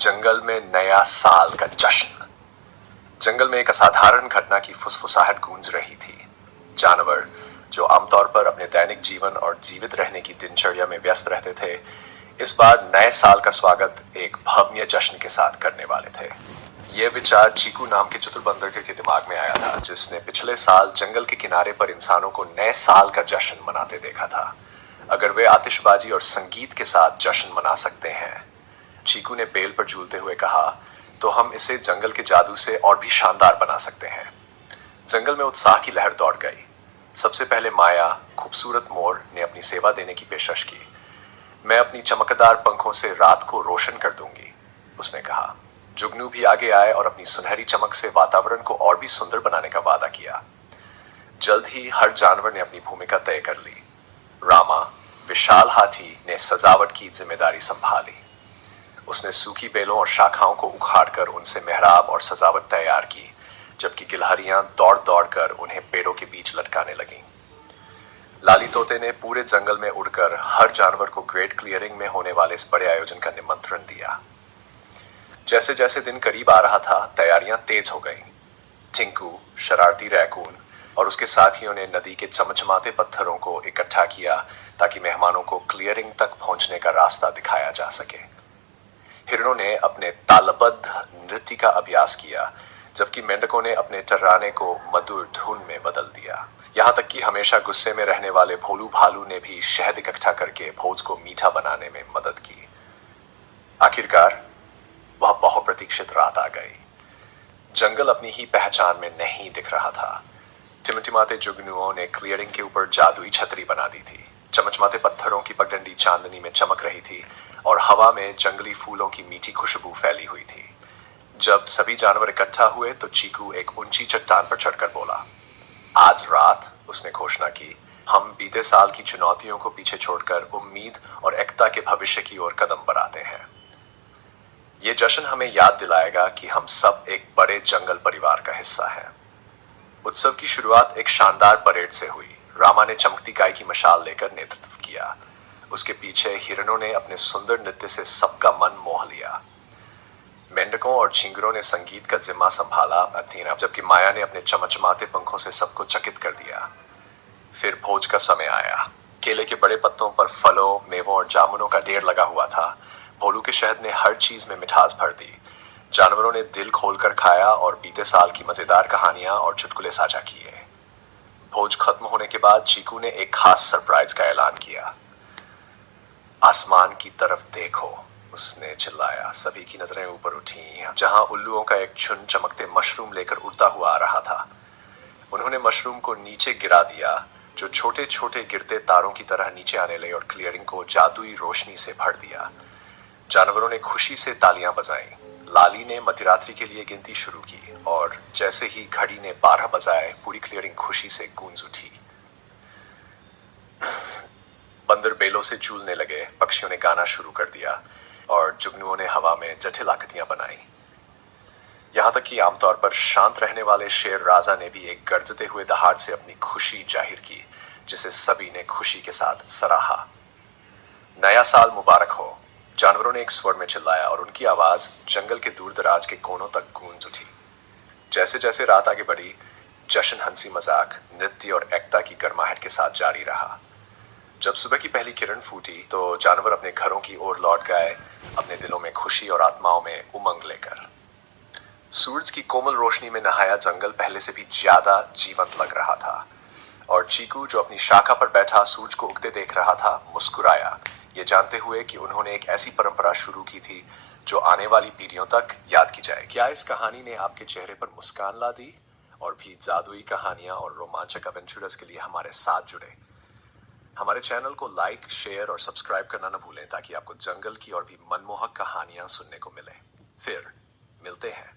जंगल में नया साल का जश्न। जंगल में एक असाधारण घटना की फुसफुसाहट गूंज रही थी। जानवर जो आमतौर पर अपने दैनिक जीवन और जीवित रहने की दिनचर्या में व्यस्त रहते थे, इस बार नए साल का स्वागत एक भव्य जश्न के साथ करने वाले थे। यह विचार चीकू नाम के चतुर बंदर के दिमाग में आया था, जिसने पिछले साल जंगल के किनारे पर इंसानों को नए साल का जश्न मनाते देखा था। अगर वे आतिशबाजी और संगीत के साथ जश्न मना सकते हैं, चीकू ने बेल पर झूलते हुए कहा, तो हम इसे जंगल के जादू से और भी शानदार बना सकते हैं। जंगल में उत्साह की लहर दौड़ गई। सबसे पहले माया, खूबसूरत मोर, ने अपनी सेवा देने की पेशकश की। मैं अपनी चमकदार पंखों से रात को रोशन कर दूंगी, उसने कहा। जुगनू भी आगे आए और अपनी सुनहरी चमक से वातावरण को और भी सुंदर बनाने का वादा किया। जल्द ही हर जानवर ने अपनी भूमिका तय कर ली। रामा, विशाल हाथी, ने सजावट की जिम्मेदारी संभाली। उसने सूखी बेलों और शाखाओं को उखाड़कर उनसे मेहराब और सजावट तैयार की, जबकि गिलहरियां दौड़ दौड़ कर उन्हें पेड़ों के बीच लटकाने लगीं। लाली तोते ने पूरे जंगल में उड़कर हर जानवर को ग्रेट क्लियरिंग में होने वाले इस बड़े आयोजन का निमंत्रण दिया। जैसे जैसे दिन करीब आ रहा था, तैयारियां तेज हो गईं। टिंकू, शरारती रैकून और उसके साथियों ने नदी के चमचमाते पत्थरों को इकट्ठा किया ताकि मेहमानों को क्लियरिंग तक पहुंचने का रास्ता दिखाया जा सके। हिरणों ने अपने तालबद्ध नृत्य का अभ्यास किया, जबकि मेंढकों ने अपने टर्राने को मधुर धुन में बदल दिया। यहाँ तक कि हमेशा गुस्से में रहने वाले भोलू भालू ने भी शहद इकट्ठा करके भोज को मीठा बनाने में मदद की। आखिरकार वह बहुप्रतीक्षित रात आ गई। जंगल अपनी ही पहचान में नहीं दिख रहा था। टिमटिमाते जुगनुओं ने क्लियरिंग के ऊपर जादुई छतरी बना दी थी। चमचमाते पत्थरों की पगडंडी चांदनी में चमक रही थी और हवा में जंगली फूलों की मीठी खुशबू फैली हुई थी। जब सभी जानवर इकट्ठा हुए तो चीकू एक ऊंची चट्टान पर चढ़कर बोला, आज रात, उसने घोषणा की, हम बीते साल की चुनौतियों को पीछे छोड़कर उम्मीद और एकता के भविष्य की ओर कदम बढ़ाते हैं। ये जश्न हमें याद दिलाएगा कि हम सब एक बड़े जंगल परिवार का हिस्सा हैं। उत्सव की शुरुआत एक शानदार परेड से हुई। रामा ने चमकती गाय की मशाल लेकर नेतृत्व किया। उसके पीछे हिरणों ने अपने सुंदर नृत्य से सबका मन मोह लिया। मेंढकों और झींगरों ने संगीत का जिम्मा संभाला, जबकि माया ने अपने चमचमाते पंखों से सबको चकित कर दिया। फिर भोज का समय आया। केले के बड़े पत्तों पर फलों, मेवों और जामुनों का ढेर लगा हुआ था। भोलू के शहद ने हर चीज में मिठास भर दी। जानवरों ने दिल खोलकर खाया और बीते साल की मजेदार कहानियां और चुटकुले साझा किए। भोज खत्म होने के बाद चीकू ने एक खास सरप्राइज का ऐलान किया। आसमान की तरफ देखो, उसने चिल्लाया। सभी की नजरें ऊपर उठी, जहां उल्लुओं का एक झुंड चमकते मशरूम लेकर उड़ता हुआ आ रहा था। उन्होंने मशरूम को नीचे गिरा दिया, जो छोटे छोटे गिरते तारों की तरह नीचे आने लगे और क्लियरिंग को जादुई रोशनी से भर दिया। जानवरों ने खुशी से तालियां बजाईं। लाली ने मध्यरात्रि के लिए गिनती शुरू की और जैसे ही घड़ी ने 12 बजाए, पूरी क्लियरिंग खुशी से गूंज उठी। बंदर बेलों से झूलने लगे, पक्षियों ने गाना शुरू कर दिया और जुगनुओं ने हवा में जटिल आकृतियां बनाई। यहां तक कि आमतौर पर शांत रहने वाले शेर राजा ने भी एक गरजते हुए दहाड़ से अपनी खुशी जाहिर की, जिसे सभी ने खुशी के साथ सराहा। नया साल मुबारक हो, जानवरों ने एक स्वर में चिल्लाया और उनकी आवाज जंगल के दूर दराज के कोनों तक गूंज उठी। जैसे जैसे रात आगे बढ़ी, जश्न हंसी मजाक, नृत्य और एकता की गर्माहट के साथ जारी रहा। जब सुबह की पहली किरण फूटी तो जानवर अपने घरों की ओर लौट गए, अपने दिलों में खुशी और आत्माओं में उमंग लेकर। सूरज की कोमल रोशनी में नहाया जंगल पहले से भी ज्यादा जीवंत लग रहा था और चीकू, जो अपनी शाखा पर बैठा सूरज को उगते देख रहा था, मुस्कुराया, ये जानते हुए कि उन्होंने एक ऐसी परंपरा शुरू की थी जो आने वाली पीढ़ियों तक याद की जाए। क्या इस कहानी ने आपके चेहरे पर मुस्कान ला दी? और भी जादुई कहानियां और रोमांचक एडवेंचरस के लिए हमारे साथ जुड़े। हमारे चैनल को लाइक, शेयर और सब्सक्राइब करना न भूलें, ताकि आपको जंगल की और भी मनमोहक कहानियां सुनने को मिले। फिर मिलते हैं।